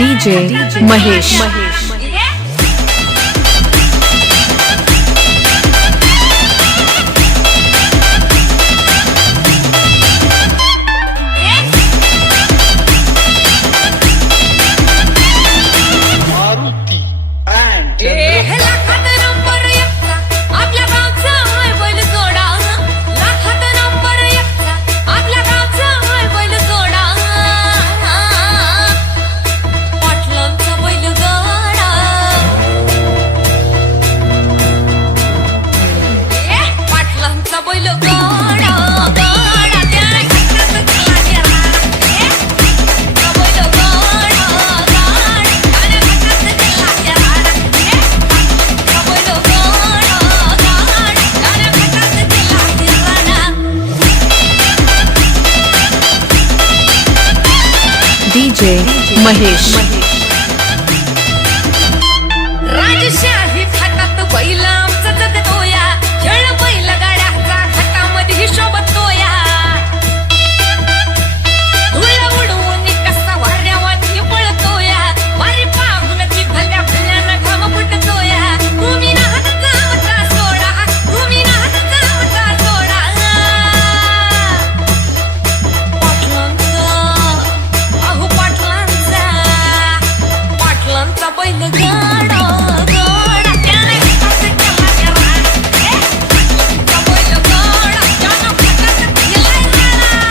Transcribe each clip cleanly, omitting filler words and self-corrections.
DJ Mahesh. DJ Mahesh. राजशाही थाटात बैल आमचा जगतोया, खेळ बैलगाड्याचा घाटामध्ये शोभतोया. धुळा उडवून कसा वाऱ्यावानी पळतोया, वारी पाहून ती भल्या भल्यानं घाम फुटतोया. तुम्ही नाहत गावचा सोडा, तुम्ही नाहत गावचा सोडा. पाटलांचा बैलगाडा गाडा त्याने हातात केला राडा. पाटलांचा बैलगाडा त्यानं हातात केला राडा.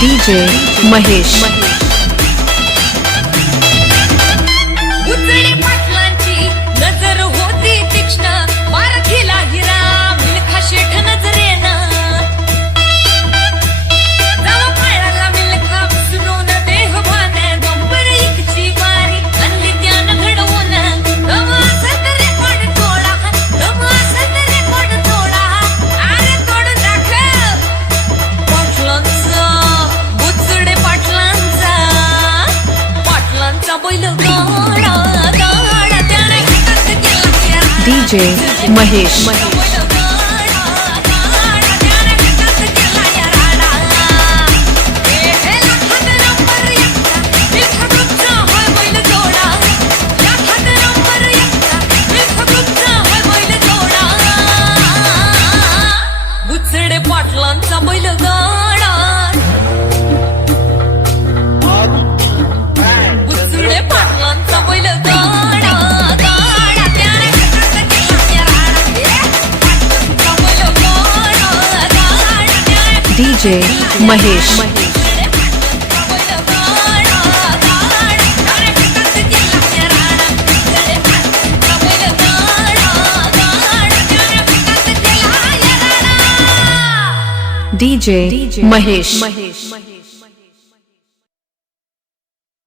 DJ Mahesh. उजळे पाटलांची नजर होती तीक्ष्ण, वारखीला हिरा मिल्खा शेठ नजरेनं. जावा पाळाला मिल्खा विसरून देहभान, गंबर एकची वारी आणली त्यानं घडवून. दम असेल तर रेकॉर्ड तोडा, दम असेल तर रेकॉर्ड तोडा. अरे तोड दाखव पाटलांचा, बुचडे पाटलांचा. पाटलांचा बैलगाडा गाडा त्याने हातात केला राडा. DJ Mahesh. बुचडे पाटलांचा बैलगाडा, बुचडे पाटलांचा बैलगाडा गाडा त्याने हातात केला राडा. पाटलांचा बैलगाडा गाडा त्याने DJ Mahesh. DJ Mahesh.